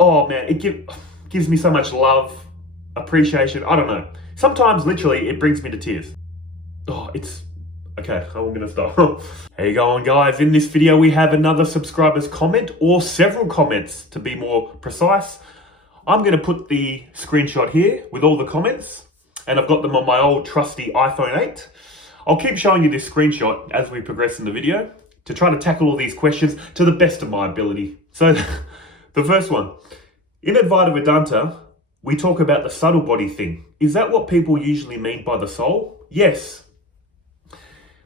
oh man, gives me so much love, appreciation. I don't know. Sometimes literally it brings me to tears. Oh, it's okay. I'm gonna stop. How you going, guys? In this video, we have another subscriber's comment, or several comments to be more precise. I'm gonna put the screenshot here with all the comments, and I've got them on my old trusty iPhone 8. I'll keep showing you this screenshot as we progress in the video to try to tackle all these questions to the best of my ability. So the first one, in Advaita Vedanta, we talk about the subtle body thing. Is that what people usually mean by the soul? Yes.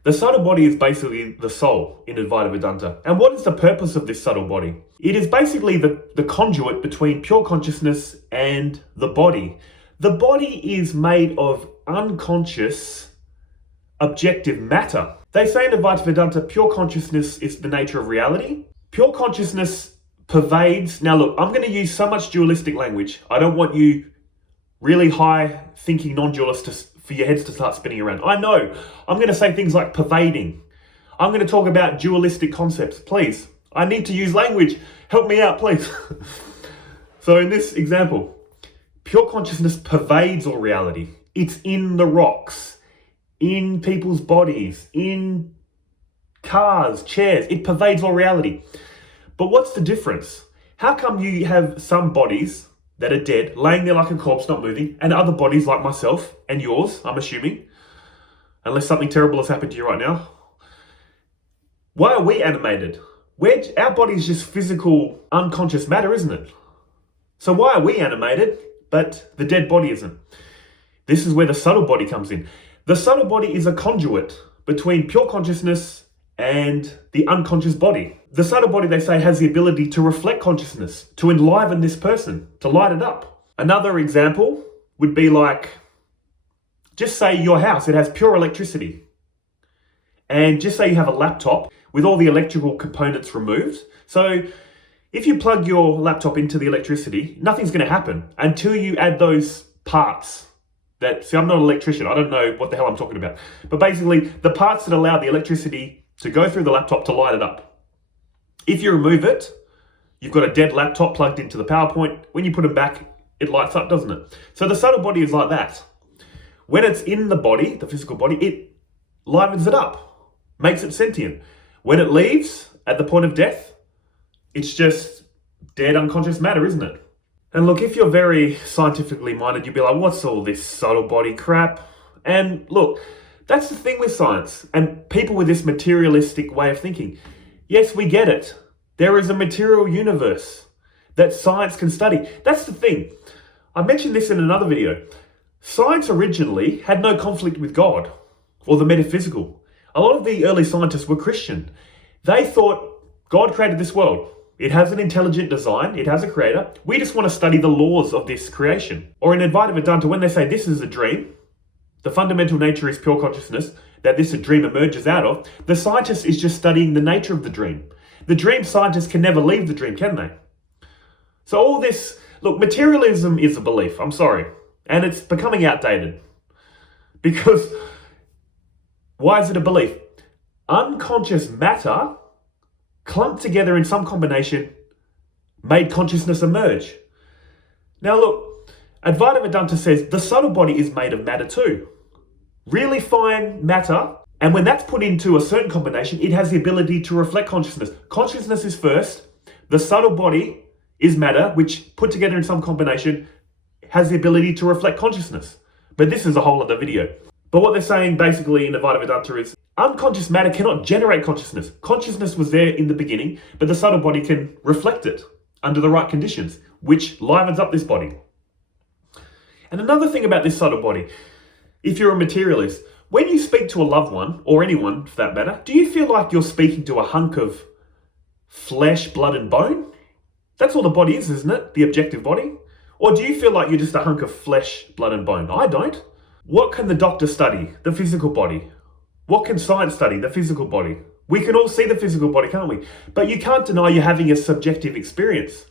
The subtle body is basically the soul in Advaita Vedanta. And what is the purpose of this subtle body? It is basically the conduit between pure consciousness and the body. The body is made of unconscious, objective matter. They say in Advaita Vedanta, pure consciousness is the nature of reality. Pure consciousness pervades. Now look, I'm going to use so much dualistic language. I don't want you really high thinking non-dualists for your heads to start spinning around. I know. I'm going to say things like pervading. I'm going to talk about dualistic concepts. Please, I need to use language. Help me out, please. So in this example, pure consciousness pervades all reality. It's in the rocks, in people's bodies, in cars, chairs. It pervades all reality. But what's the difference? How come you have some bodies that are dead, laying there like a corpse, not moving, and other bodies like myself and yours, I'm assuming, unless something terrible has happened to you right now? Why are we animated? Our body is just physical, unconscious matter, isn't it? So why are we animated, but the dead body isn't? This is where the subtle body comes in. The subtle body is a conduit between pure consciousness and the unconscious body. The subtle body, they say, has the ability to reflect consciousness, to enliven this person, to light it up. Another example would be like, just say your house, it has pure electricity. And just say you have a laptop with all the electrical components removed. So if you plug your laptop into the electricity, nothing's going to happen until you add those parts. See, I'm not an electrician. I don't know what the hell I'm talking about. But basically, the parts that allow the electricity to go through the laptop to light it up. If you remove it, you've got a dead laptop plugged into the PowerPoint. When you put it back, it lights up, doesn't it? So the subtle body is like that. When it's in the body, the physical body, it livens it up, makes it sentient. When it leaves at the point of death, it's just dead unconscious matter, isn't it? And look, if you're very scientifically minded, you'll be like, what's all this subtle body crap? And look, that's the thing with science and people with this materialistic way of thinking. Yes, we get it. There is a material universe that science can study. That's the thing. I mentioned this in another video. Science originally had no conflict with God or the metaphysical. A lot of the early scientists were Christian. They thought God created this world. It has an intelligent design. It has a creator. We just want to study the laws of this creation. Or in Advaita Vedanta, when they say this is a dream, the fundamental nature is pure consciousness, that this dream emerges out of, the scientist is just studying the nature of the dream. The dream scientist can never leave the dream, can they? So all this, look, materialism is a belief, I'm sorry. And it's becoming outdated. Because, why is it a belief? Unconscious matter clumped together in some combination made consciousness emerge. Now look, Advaita Vedanta says the subtle body is made of matter too. Really fine matter, and when that's put into a certain combination, it has the ability to reflect consciousness. Consciousness is first, the subtle body is matter, which put together in some combination has the ability to reflect consciousness. But this is a whole other video. But what they're saying basically in Advaita Vedanta is unconscious matter cannot generate consciousness. Consciousness was there in the beginning, but the subtle body can reflect it under the right conditions, which livens up this body. And another thing about this subtle body, if you're a materialist, when you speak to a loved one, or anyone for that matter, do you feel like you're speaking to a hunk of flesh, blood and bone? That's all the body is, isn't it? The objective body? Or do you feel like you're just a hunk of flesh, blood and bone? I don't. What can the doctor study? The physical body. What can science study? The physical body. We can all see the physical body, can't we? But you can't deny you're having a subjective experience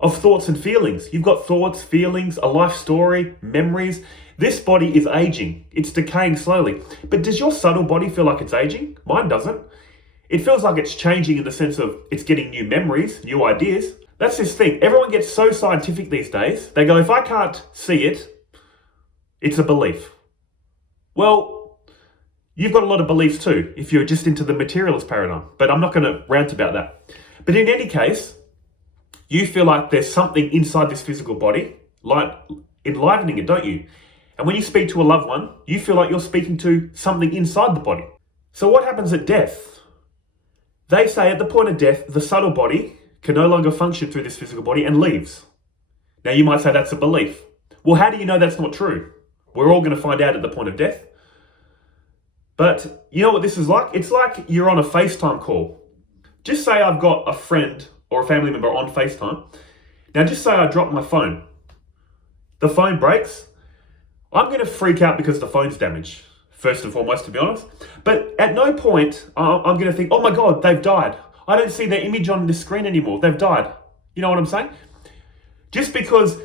of thoughts and feelings. You've got thoughts, feelings, a life story, memories. This body is aging. It's decaying slowly. But does your subtle body feel like it's aging? Mine doesn't. It feels like it's changing in the sense of it's getting new memories, new ideas. That's this thing. Everyone gets so scientific these days. They go, if I can't see it, it's a belief. Well, you've got a lot of beliefs too, if you're just into the materialist paradigm. But I'm not going to rant about that. But in any case, you feel like there's something inside this physical body, like enlivening it, don't you? And when you speak to a loved one, you feel like you're speaking to something inside the body. So what happens at death? They say at the point of death, the subtle body can no longer function through this physical body and leaves. Now you might say that's a belief. Well, how do you know that's not true? We're all going to find out at the point of death. But you know what this is like? It's like you're on a FaceTime call. Just say I've got a friend or a family member on FaceTime. Now just say I drop my phone. The phone breaks. I'm going to freak out because the phone's damaged, first and foremost, to be honest. But at no point I'm going to think, oh my God, they've died. I don't see their image on the screen anymore. They've died. You know what I'm saying? Just because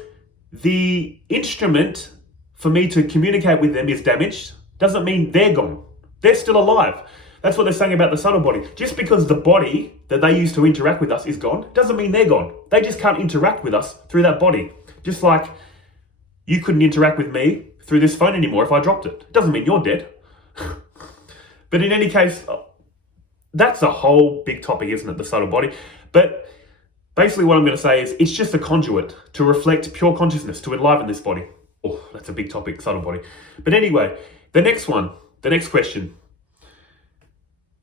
the instrument for me to communicate with them is damaged doesn't mean they're gone. They're still alive. That's what they're saying about the subtle body. Just because the body that they use to interact with us is gone doesn't mean they're gone. They just can't interact with us through that body. Just like you couldn't interact with me through this phone anymore if I dropped it. It doesn't mean you're dead. But in any case, that's a whole big topic, isn't it? The subtle body. But basically what I'm going to say is it's just a conduit to reflect pure consciousness, to enliven this body. Oh, that's a big topic, subtle body. But anyway, the next question.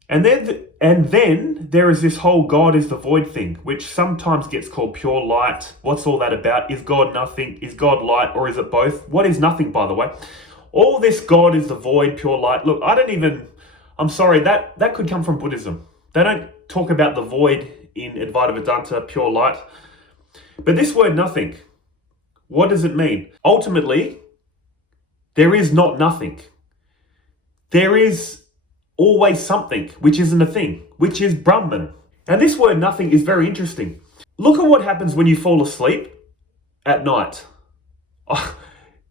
And then there is this whole God is the void thing, which sometimes gets called pure light. What's all that about? Is God nothing? Is God light? Or is it both? What is nothing, by the way? All this God is the void, pure light. Look, I'm sorry, that could come from Buddhism. They don't talk about the void in Advaita Vedanta, pure light. But this word nothing, what does it mean? Ultimately, there is not nothing. There is always something, which isn't a thing, which is Brahman. And this word nothing is very interesting. Look at what happens when you fall asleep at night. Oh,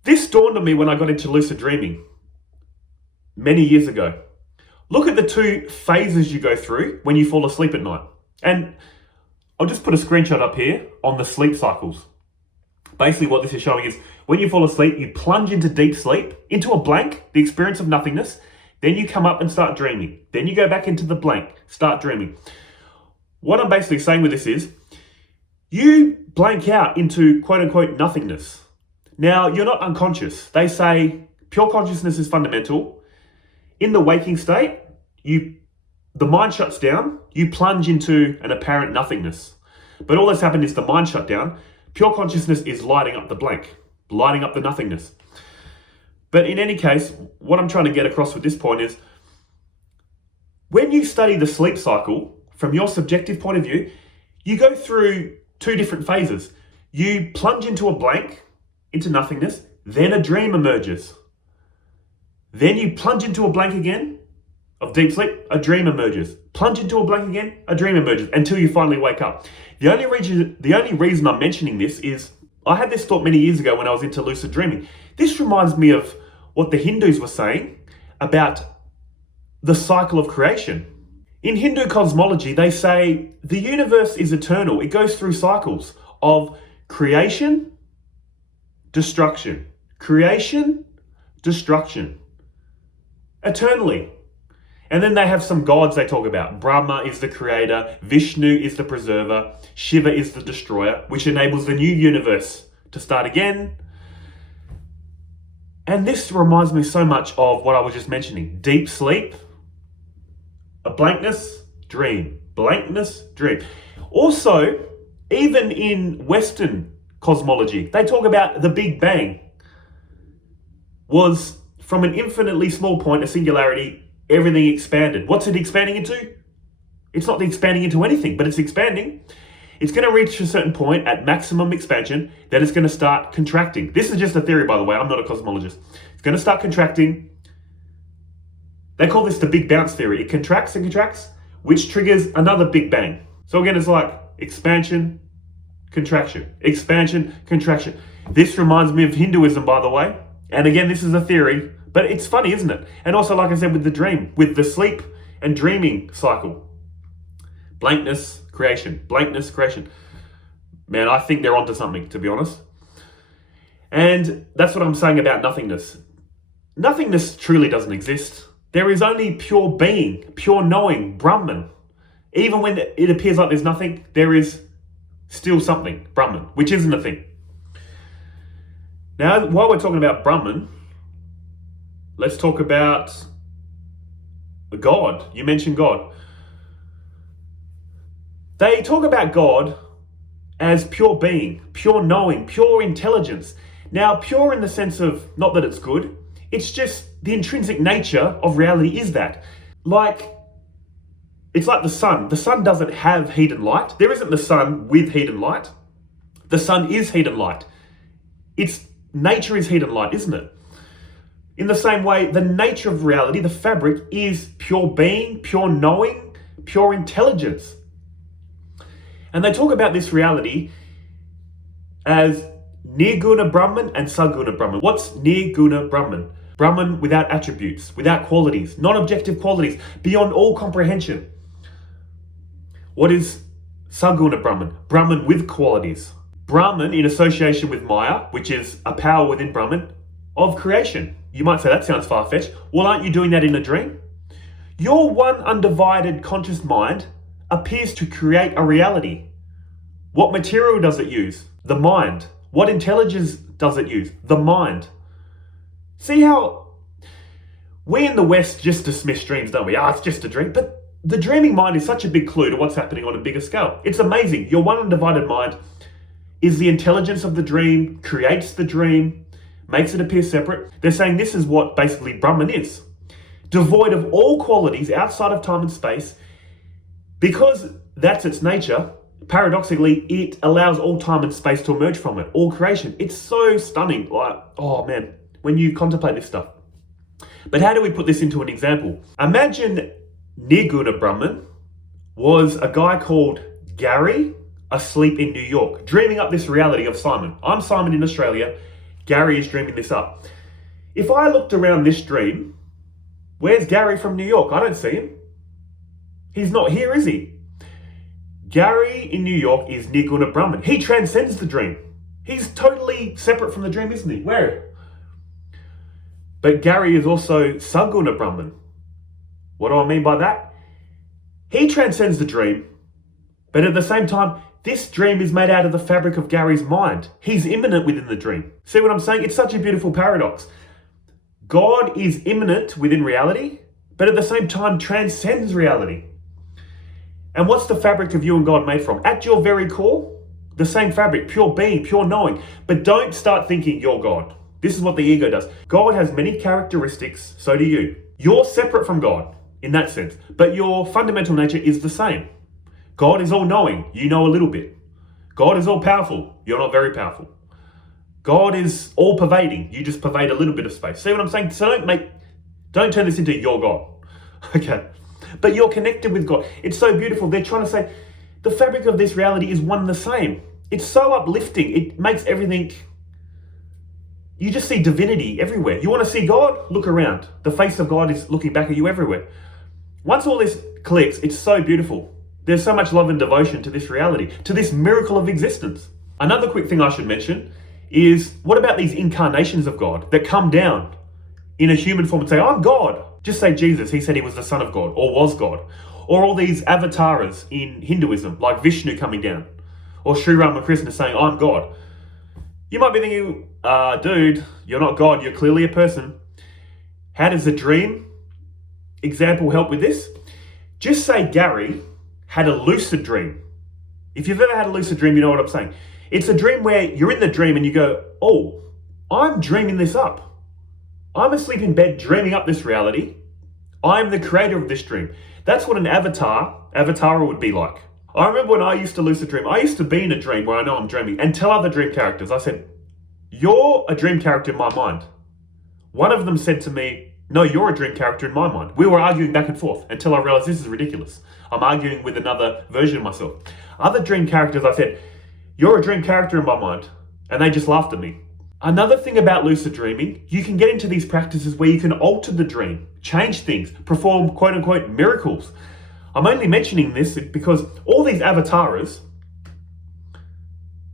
this dawned on me when I got into lucid dreaming many years ago. Look at the two phases you go through when you fall asleep at night. And I'll just put a screenshot up here on the sleep cycles. Basically what this is showing is when you fall asleep, you plunge into deep sleep, into a blank, the experience of nothingness. Then you come up and start dreaming. Then you go back into the blank, start dreaming. What I'm basically saying with this is, you blank out into quote unquote nothingness. Now, you're not unconscious. They say pure consciousness is fundamental. In the waking state, the mind shuts down, you plunge into an apparent nothingness. But all that's happened is the mind shut down. Pure consciousness is lighting up the blank, lighting up the nothingness. But in any case, what I'm trying to get across with this point is, when you study the sleep cycle, from your subjective point of view, you go through two different phases. You plunge into a blank, into nothingness, then a dream emerges. Then you plunge into a blank again of deep sleep, a dream emerges. Plunge into a blank again, a dream emerges, until you finally wake up. The only reason I'm mentioning this is, I had this thought many years ago when I was into lucid dreaming. This reminds me of what the Hindus were saying about the cycle of creation. In Hindu cosmology, they say the universe is eternal. It goes through cycles of creation, destruction, creation, destruction, eternally. And then they have some gods they talk about. Brahma is the creator, Vishnu is the preserver, Shiva is the destroyer, which enables the new universe to start again. And this reminds me so much of what I was just mentioning. Deep sleep, a blankness, dream. Blankness, dream. Also, even in Western cosmology, they talk about the Big Bang was from an infinitely small point, a singularity, everything expanded. What's it expanding into? It's not expanding into anything, but it's expanding. It's going to reach a certain point at maximum expansion, then it's going to start contracting. This is just a theory, by the way. I'm not a cosmologist. It's going to start contracting. They call this the Big Bounce theory. It contracts and contracts, which triggers another Big Bang. So again, it's like expansion, contraction, expansion, contraction. This reminds me of Hinduism, by the way. And again, this is a theory, but it's funny, isn't it? And also, like I said, with the dream, with the sleep and dreaming cycle. Blankness, creation, blankness, creation. Man, I think they're onto something, to be honest. And that's what I'm saying about nothingness. Nothingness truly doesn't exist. There is only pure being, pure knowing, Brahman. Even when it appears like there's nothing, there is still something, Brahman, which isn't a thing. Now, while we're talking about Brahman, let's talk about God. You mentioned God. They talk about God as pure being, pure knowing, pure intelligence. Now, pure in the sense of, not that it's good, it's just the intrinsic nature of reality is that. It's like the sun. The sun doesn't have heat and light. There isn't the sun with heat and light. The sun is heat and light. Its nature is heat and light, isn't it? In the same way, the nature of reality, the fabric, is pure being, pure knowing, pure intelligence. And they talk about this reality as Nirguna Brahman and Saguna Brahman. What's Nirguna Brahman? Brahman without attributes, without qualities, non-objective qualities, beyond all comprehension. What is Saguna Brahman? Brahman with qualities. Brahman in association with Maya, which is a power within Brahman, of creation. You might say that sounds far-fetched. Well, aren't you doing that in a dream? Your one undivided conscious mind appears to create a reality. What material does it use? The mind. What intelligence does it use? The mind. See how we in the West just dismiss dreams, don't we? It's just a dream. But the dreaming mind is such a big clue to what's happening on a bigger scale. It's amazing. Your one undivided mind is the intelligence of the dream, creates the dream, makes it appear separate. They're saying this is what basically Brahman is. Devoid of all qualities outside of time and space. Because that's its nature, paradoxically, it allows all time and space to emerge from it, all creation. It's so stunning. Oh man, when you contemplate this stuff. But how do we put this into an example? Imagine Nirguna Brahman was a guy called Gary asleep in New York, dreaming up this reality of Simon. I'm Simon in Australia. Gary is dreaming this up. If I looked around this dream, where's Gary from New York? I don't see him. He's not here, is he? Gary in New York is Nirguna Brahman. He transcends the dream. He's totally separate from the dream, isn't he? Where? But Gary is also Saguna Brahman. What do I mean by that? He transcends the dream, but at the same time, this dream is made out of the fabric of Gary's mind. He's immanent within the dream. See what I'm saying? It's such a beautiful paradox. God is immanent within reality, but at the same time transcends reality. And what's the fabric of you and God made from? At your very core, the same fabric, pure being, pure knowing. But don't start thinking you're God. This is what the ego does. God has many characteristics, so do you. You're separate from God in that sense, but your fundamental nature is the same. God is all-knowing, you know a little bit. God is all-powerful, you're not very powerful. God is all-pervading, you just pervade a little bit of space. See what I'm saying? So don't turn this into your God, okay? But you're connected with God. It's so beautiful. They're trying to say the fabric of this reality is one and the same. It's so uplifting. It makes everything, you just see divinity everywhere. You want to see God? Look around. The face of God is looking back at you everywhere. Once all this clicks, it's so beautiful. There's so much love and devotion to this reality, to this miracle of existence. Another quick thing I should mention is, what about these incarnations of God that come down in a human form and say, I'm God? Just say Jesus, he said he was the son of God or was God. Or all these avatars in Hinduism, like Vishnu coming down. Or Sri Ramakrishna saying, I'm God. You might be thinking, dude, you're not God, you're clearly a person. How does the dream example help with this? Just say Gary had a lucid dream. If you've ever had a lucid dream, you know what I'm saying. It's a dream where you're in the dream and you go, oh, I'm dreaming this up. I'm asleep in bed dreaming up this reality. I'm the creator of this dream. That's what an avatar would be like. I remember when I used to lucid dream, I used to be in a dream where I know I'm dreaming and tell other dream characters, I said, you're a dream character in my mind. One of them said to me, no, you're a dream character in my mind. We were arguing back and forth until I realized this is ridiculous. I'm arguing with another version of myself. Other dream characters, I said, you're a dream character in my mind. And they just laughed at me. Another thing about lucid dreaming, you can get into these practices where you can alter the dream, change things, perform quote unquote miracles. I'm only mentioning this because all these avatars,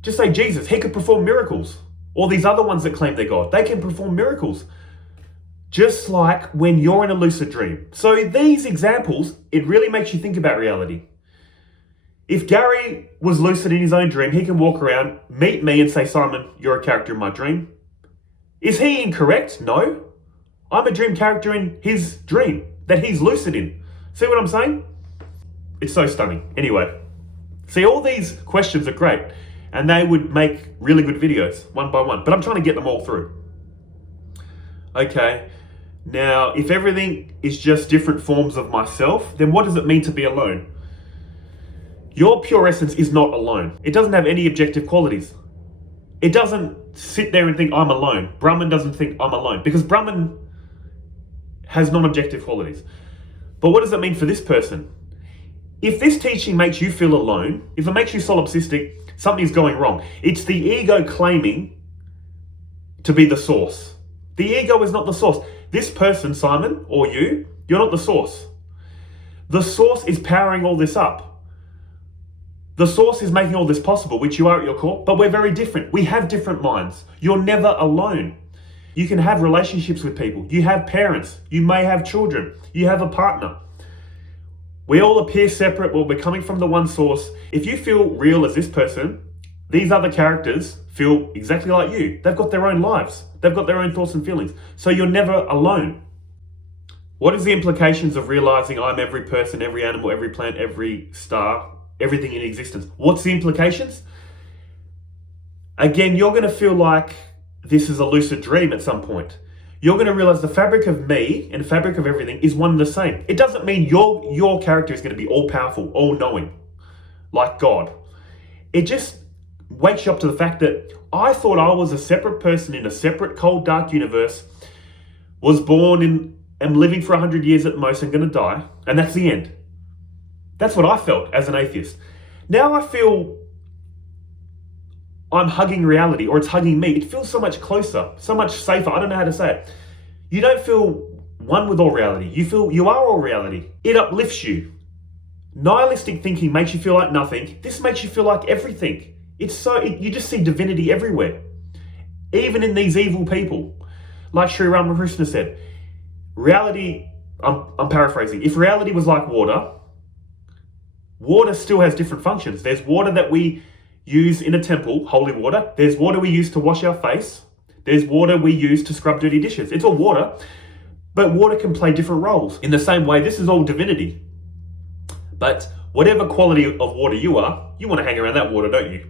Just say Jesus, he could perform miracles. Or these other ones that claim they're God, they can perform miracles. Just like when you're in a lucid dream. So these examples, it really makes you think about reality. If Gary was lucid in his own dream, he can walk around, meet me and say, Simon, you're a character in my dream. Is he incorrect? No. I'm a dream character in his dream that he's lucid in. See what I'm saying? It's so stunning. Anyway, see, all these questions are great and they would make really good videos one by one, but I'm trying to get them all through. Okay, now if everything is just different forms of myself, then what does it mean to be alone? Your pure essence is not alone. It doesn't have any objective qualities. It doesn't sit there and think I'm alone. Brahman doesn't think I'm alone because Brahman has non-objective qualities. But what does it mean for this person? If this teaching makes you feel alone, if it makes you solipsistic, something's going wrong. It's the ego claiming to be the source. The ego is not the source. This person, Simon, or you're not the source. The source is powering all this up. The source is making all this possible, which you are at your core, but we're very different. We have different minds. You're never alone. You can have relationships with people. You have parents. You may have children. You have a partner. We all appear separate, but we're coming from the one source. If you feel real as this person, these other characters feel exactly like you. They've got their own lives. They've got their own thoughts and feelings. So you're never alone. What is the implications of realizing I'm every person, every animal, every plant, every star, everything in existence? What's the implications? Again, you're going to feel like this is a lucid dream at some point. You're going to realize the fabric of me and fabric of everything is one and the same. It doesn't mean your character is going to be all powerful, all knowing, like God. It just wakes you up to the fact that I thought I was a separate person in a separate cold, dark universe, was born in, am living for 100 years at most and going to die, and that's the end. That's what I felt as an atheist. Now I feel I'm hugging reality, or it's hugging me. It feels so much closer, so much safer. I don't know how to say it. You don't feel one with all reality. You feel you are all reality. It uplifts you. Nihilistic thinking makes you feel like nothing. This makes you feel like everything. You just see divinity everywhere. Even in these evil people. Like Sri Ramakrishna said, reality, I'm paraphrasing, if reality was like water, water still has different functions. There's water that we use in a temple, holy water. There's water we use to wash our face. There's water we use to scrub dirty dishes. It's all water, but water can play different roles. In the same way, this is all divinity. But whatever quality of water you are, you want to hang around that water, don't you?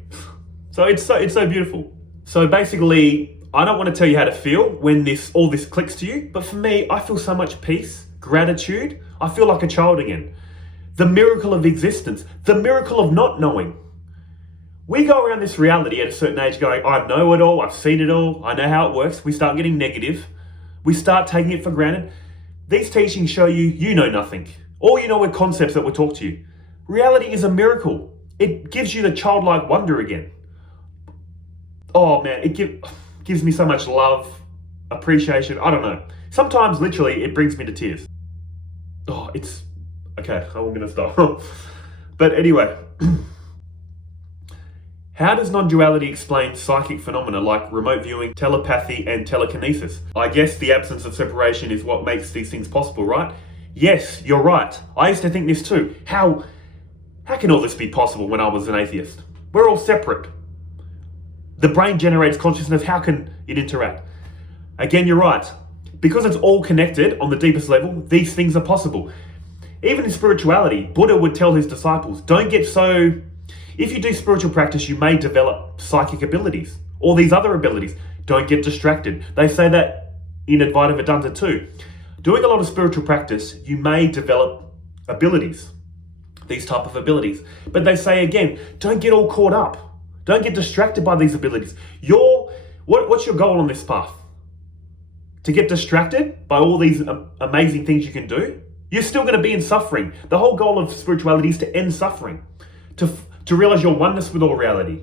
So it's so beautiful. So basically, I don't want to tell you how to feel when all this clicks to you, but for me, I feel so much peace, gratitude. I feel like a child again. The miracle of existence, the miracle of not knowing. We go around this reality at a certain age going, I know it all, I've seen it all, I know how it works. We start getting negative. We start taking it for granted. These teachings show you know nothing. All you know are concepts that will talk to you. Reality is a miracle. It gives you the childlike wonder again. Oh man, it gives me so much love, appreciation, I don't know. Sometimes literally it brings me to tears. Oh, okay, I'm gonna stop. But anyway, how does non-duality explain psychic phenomena like remote viewing, telepathy, and telekinesis? I guess the absence of separation is what makes these things possible, right? Yes, you're right. I used to think this too. How can all this be possible when I was an atheist? We're all separate. The brain generates consciousness. How can it interact? Again, you're right. Because it's all connected on the deepest level, these things are possible. Even in spirituality, Buddha would tell his disciples, if you do spiritual practice, you may develop psychic abilities or these other abilities. Don't get distracted. They say that in Advaita Vedanta too. Doing a lot of spiritual practice, you may develop abilities, these type of abilities. But they say again, don't get all caught up. Don't get distracted by these abilities. What's your goal on this path? To get distracted by all these amazing things you can do? You're still going to be in suffering. The whole goal of spirituality is to end suffering, to realize your oneness with all reality.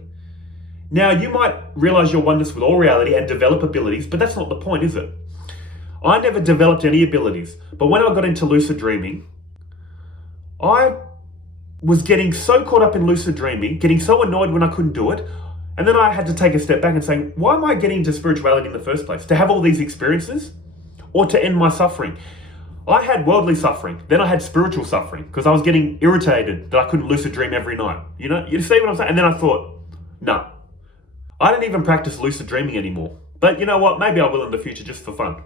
Now, you might realize your oneness with all reality and develop abilities, but that's not the point, is it? I never developed any abilities, but when I got into lucid dreaming, I was getting so caught up in lucid dreaming, getting so annoyed when I couldn't do it, And then I had to take a step back and say, why am I getting into spirituality in the first place? To have all these experiences or to end my suffering? I had worldly suffering, then I had spiritual suffering because I was getting irritated that I couldn't lucid dream every night. You see what I'm saying? And then I thought, no, I don't even practice lucid dreaming anymore. But you know what? Maybe I will in the future just for fun.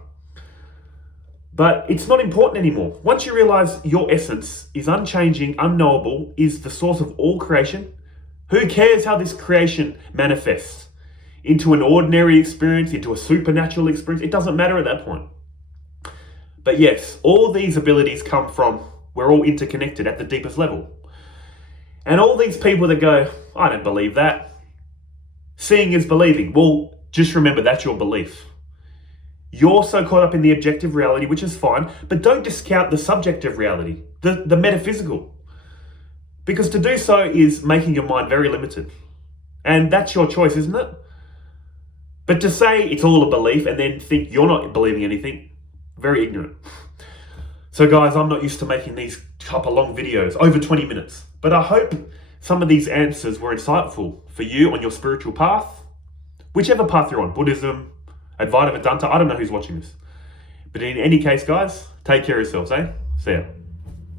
But it's not important anymore. Once you realize your essence is unchanging, unknowable, is the source of all creation, who cares how this creation manifests into an ordinary experience, into a supernatural experience? It doesn't matter at that point. But yes, all these abilities come from, we're all interconnected at the deepest level. And all these people that go, I don't believe that. Seeing is believing. Well, just remember that's your belief. You're so caught up in the objective reality, which is fine, but don't discount the subjective reality, the metaphysical. Because to do so is making your mind very limited. And that's your choice, isn't it? But to say it's all a belief and then think you're not believing anything, very ignorant. So guys, I'm not used to making these type of long videos, over 20 minutes. But I hope some of these answers were insightful for you on your spiritual path. Whichever path you're on, Buddhism, Advaita, I don't know who's watching this. But in any case, guys, take care of yourselves, eh? See ya.